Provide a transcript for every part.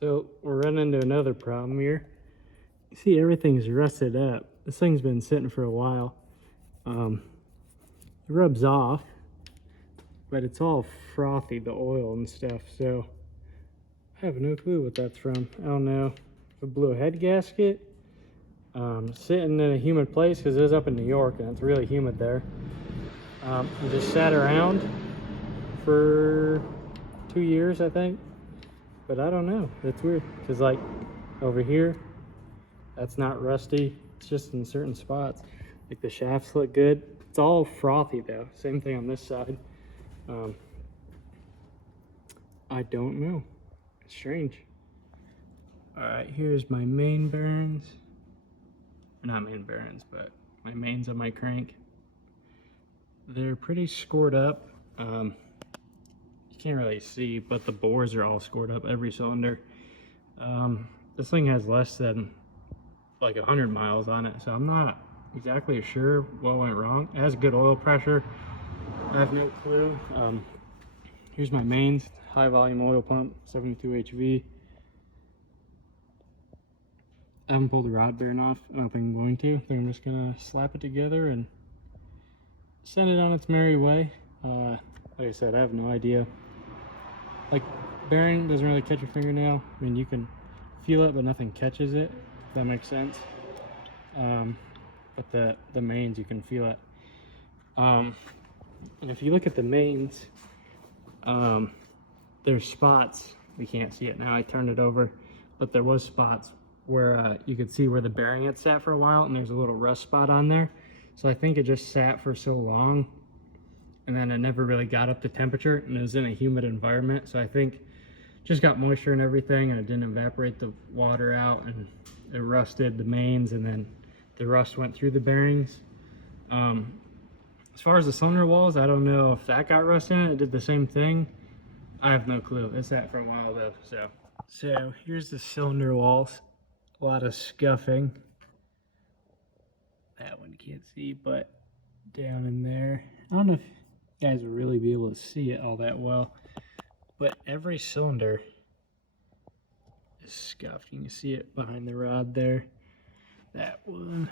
So we're running into another problem here. You see everything's rusted up. This thing's been sitting for a while. It rubs off, but it's all frothy, the oil and stuff. So I have no clue what that's from. I don't know if it blew a head gasket. Sitting in a humid place because it was up in New York and it's really humid there. It just sat around for 2 years, I think. But I don't know. It's weird because, like, over here, that's not rusty. It's just in certain spots. Like the shafts look good. It's all frothy though. Same thing on this side. I don't know. It's strange. All right, here's my main bearings. Not main bearings, but my mains on my crank. They're pretty scored up. You can't really see, but the bores are all scored up, every cylinder. This thing has less than like 100 miles on it, so I'm not exactly sure what went wrong. It has good oil pressure. I have no clue. Here's my mains, high volume oil pump, 72 HV. I haven't pulled the rod bearing off. I don't think I'm going to. I think I'm just gonna slap it together and send it on its merry way. Like I said, I have no idea. Like, bearing doesn't really catch your fingernail. I mean, you can feel it, but nothing catches it, if that makes sense. But the mains, you can feel it. And if you look at the mains, there's spots. We can't see it now, I turned it over, but there was spots where you could see where the bearing had sat for a while, and there's a little rust spot on there. So I think it just sat for so long, and then it never really got up to temperature, and it was in a humid environment. So I think it just got moisture and everything, and it didn't evaporate the water out, and it rusted the mains, and then the rust went through the bearings. As far as the cylinder walls, I don't know if that got rust in it. It did the same thing. I have no clue. It sat for a while though. So here's the cylinder walls. A lot of scuffing. That one you can't see, but down in there, I don't know if you guys will really be able to see it all that well, but every cylinder is scuffed. You can see it behind the rod there. That one's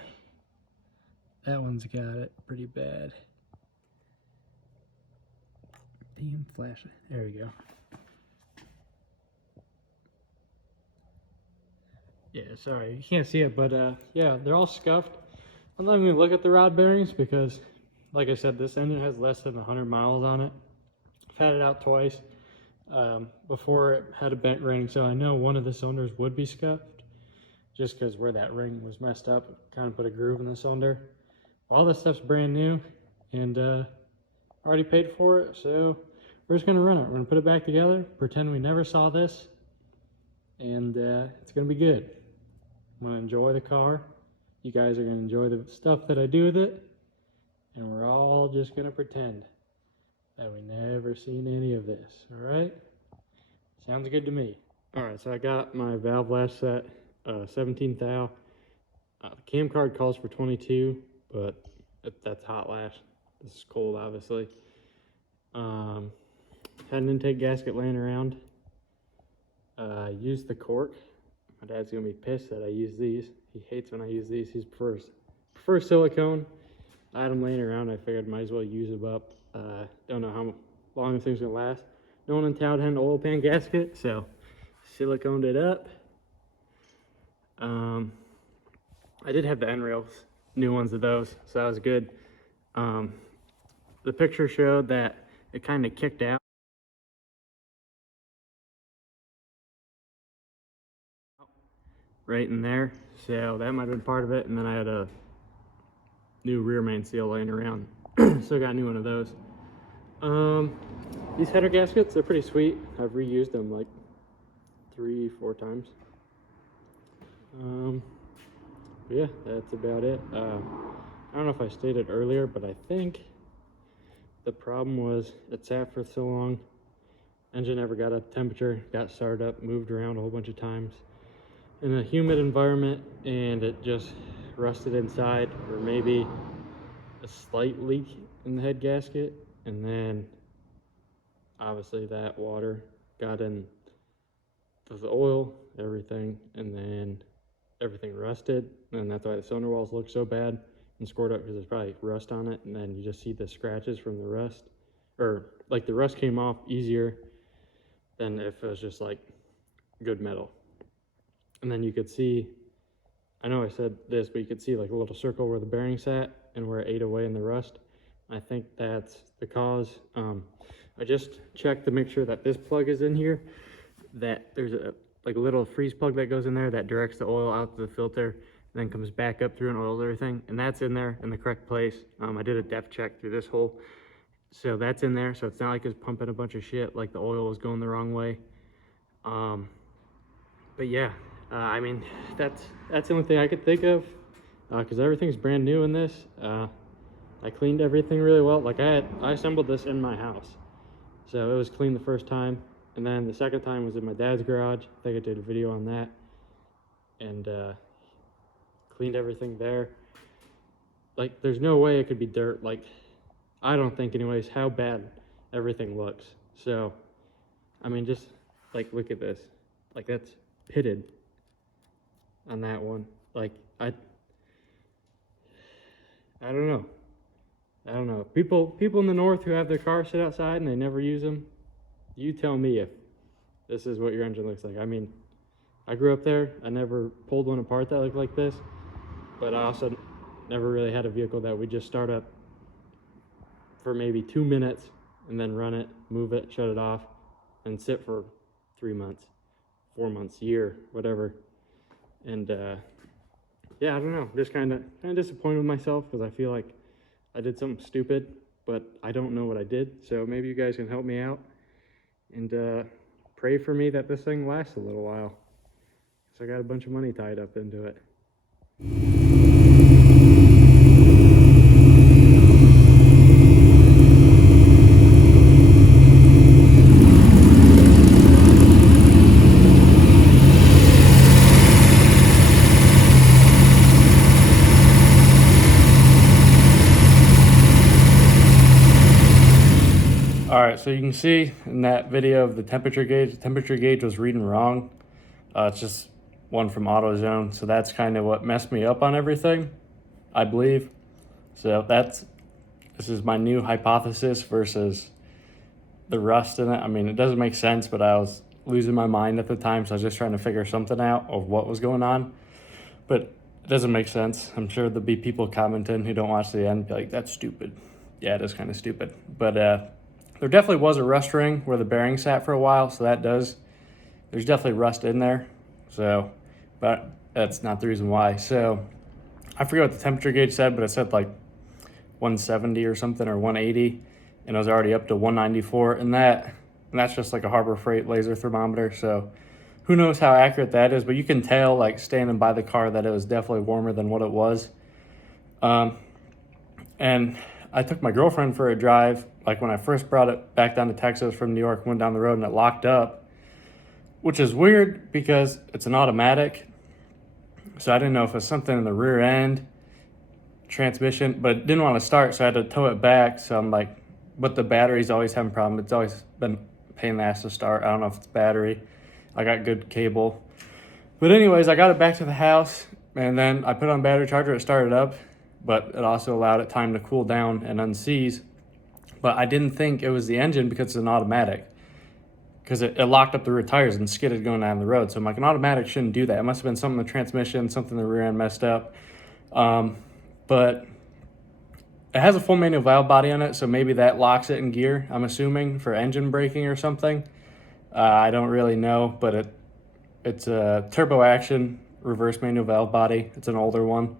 got it pretty bad. Damn flashlight. There we go. Yeah, sorry, you can't see it, but yeah, they're all scuffed. I'm not even gonna look at the rod bearings because, like I said, this engine has less than 100 miles on it. I've had it out twice before it had a bent ring, so I know one of the cylinders would be scuffed just because where that ring was messed up, kind of put a groove in the cylinder. All this stuff's brand new and already paid for it, so we're just gonna run it. We're gonna put it back together, pretend we never saw this, and it's gonna be good. I'm gonna enjoy the car. You guys are gonna enjoy the stuff that I do with it, and we're all just gonna pretend that we never seen any of this. All right? Sounds good to me. All right, so I got my valve lash set, 17 thou. The cam card calls for 22, but that's hot lash. This is cold, obviously. Had an intake gasket laying around. Used the cork. My dad's gonna be pissed that I use these. He hates when I use these. He prefers silicone. I had them laying around. I figured might as well use them up. Don't know how long this thing's gonna last. No one in town had an oil pan gasket, so siliconed it up. I did have the end rails, new ones of those, so that was good. The picture showed that it kind of kicked out right in there, so that might have been part of it. And then I had a new rear main seal laying around, so I got a new one of those. These header gaskets, they're pretty sweet. I've reused them like 3-4 times. Yeah, that's about it. I don't know if I stated earlier, but I think the problem was it sat for so long. Engine never got up to temperature, got started up, moved around a whole bunch of times in a humid environment, and it just rusted inside, or maybe a slight leak in the head gasket, and then obviously that water got in the oil, everything, and then everything rusted, and that's why the cylinder walls look so bad and scored up, because there's probably rust on it, and then you just see the scratches from the rust, or like the rust came off easier than if it was just like good metal. And then you could see, I know I said this, but you could see like a little circle where the bearing sat and where it ate away in the rust. I think that's the cause. I just checked to make sure that this plug is in here, that there's a like a little freeze plug that goes in there that directs the oil out to the filter and then comes back up through and oils everything, and that's in there in the correct place. I did a depth check through this hole, so that's in there, so it's not like it's pumping a bunch of shit like the oil was going the wrong way. But yeah, I mean, that's the only thing I could think of, because everything's brand new in this. I cleaned everything really well. Like I assembled this in my house, so it was clean the first time, and then the second time was in my dad's garage. I think I did a video on that, and cleaned everything there. Like there's no way it could be dirt. Like I don't think anyways how bad everything looks. So I mean, just like look at this, like that's pitted on that one. Like I don't know. People in the north who have their cars sit outside and they never use them, you tell me if this is what your engine looks like. I mean, I grew up there. I never pulled one apart that looked like this, but I also never really had a vehicle that would just start up for maybe 2 minutes and then run it, move it, shut it off, and sit for 3 months, 4 months, year, whatever. And yeah, I don't know. Just kind of disappointed with myself because I feel like I did something stupid, but I don't know what I did. So maybe you guys can help me out and pray for me that this thing lasts a little while, because I got a bunch of money tied up into it. All right, so you can see in that video of the temperature gauge was reading wrong. It's just one from AutoZone, so that's kind of what messed me up on everything, I believe. So this is my new hypothesis versus the rust in it. I mean, it doesn't make sense, but I was losing my mind at the time, so I was just trying to figure something out of what was going on. But it doesn't make sense. I'm sure there'll be people commenting who don't watch the end, be like, that's stupid. Yeah, it is kind of stupid. But there definitely was a rust ring where the bearing sat for a while, so there's definitely rust in there. So, but that's not the reason why. So I forget what the temperature gauge said, but it said like 170 or something, or 180, and it was already up to 194, and that's just like a Harbor Freight laser thermometer. So who knows how accurate that is, but you can tell like standing by the car that it was definitely warmer than what it was. And I took my girlfriend for a drive, like when I first brought it back down to Texas from New York, went down the road and it locked up, which is weird because it's an automatic. So I didn't know if it was something in the rear end, transmission, but it didn't want to start, so I had to tow it back. So I'm like, but the battery's always having a problem. It's always been a pain in the ass to start. I don't know if it's battery. I got good cable. But anyways, I got it back to the house, and then I put on battery charger, it started up, but it also allowed it time to cool down and unseize. But I didn't think it was the engine because it's an automatic, because it locked up the rear tires and skidded going down the road. So I'm like, an automatic shouldn't do that. It must have been something in the transmission, something in the rear end messed up. But it has a full manual valve body on it, so maybe that locks it in gear, I'm assuming, for engine braking or something. I don't really know, but it's a turbo action reverse manual valve body. It's an older one.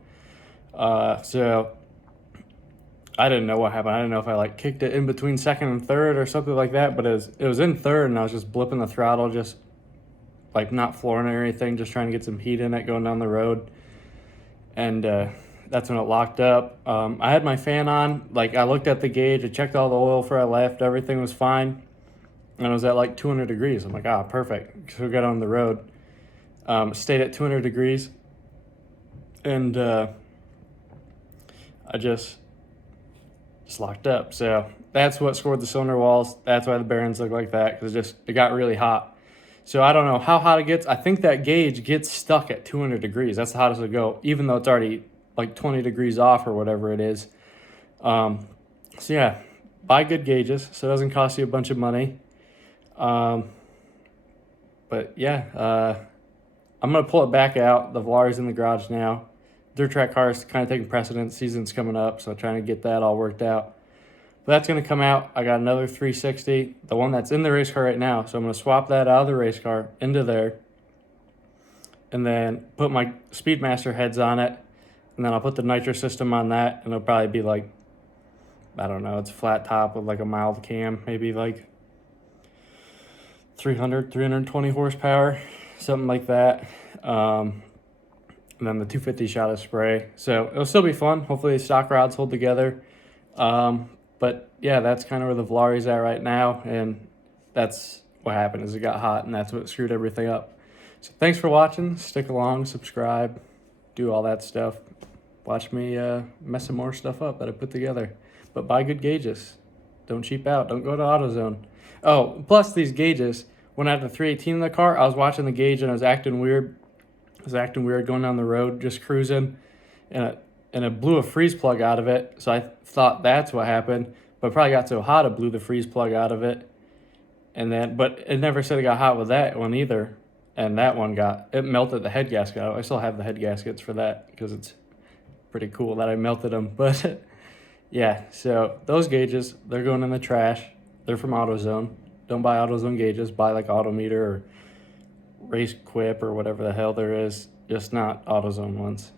So I didn't know what happened. I didn't know if I like kicked it in between second and third or something like that, but it was in third, and I was just blipping the throttle, just like not flooring it or anything, just trying to get some heat in it going down the road. And that's when it locked up. I had my fan on. Like, I looked at the gauge, I checked all the oil before I left, everything was fine, and it was at like 200 degrees. I'm like, perfect. So we got on the road, stayed at 200 degrees, and I just locked up. So that's what scored the cylinder walls. That's why the bearings look like that, because it got really hot. So I don't know how hot it gets. I think that gauge gets stuck at 200 degrees. That's the hottest it'll go, even though it's already like 20 degrees off or whatever it is. So yeah, buy good gauges so it doesn't cost you a bunch of money. But yeah, I'm going to pull it back out. The Velar's in the garage now. Dirt track cars kind of taking precedence. Season's coming up, so trying to get that all worked out. But that's going to come out. I got another 360, the one that's in the race car right now. So I'm going to swap that out of the race car into there. And then put my Speedmaster heads on it. And then I'll put the nitro system on that. And it'll probably be like, I don't know, it's a flat top with like a mild cam. Maybe like 320 horsepower. Something like that. And then the 250 shot of spray. So it'll still be fun. Hopefully the stock rods hold together. But yeah, that's kind of where the Velar's at right now, and that's what happened is it got hot, and that's what screwed everything up. So thanks for watching. Stick along, subscribe, do all that stuff. Watch me mess some more stuff up that I put together. But buy good gauges. Don't cheap out. Don't go to AutoZone. Oh, plus these gauges, when I had the 318 in the car, I was watching the gauge and I was acting weird. Going down the road, just cruising, and it blew a freeze plug out of it. So I thought that's what happened, but it probably got so hot it blew the freeze plug out of it. And then, but it never said it got hot with that one either. And that one it melted the head gasket out. I still have the head gaskets for that because it's pretty cool that I melted them. But yeah, so those gauges, they're going in the trash. They're from AutoZone. Don't buy AutoZone gauges. Buy like Autometer or Race Quip or whatever the hell there is. Just not AutoZone ones.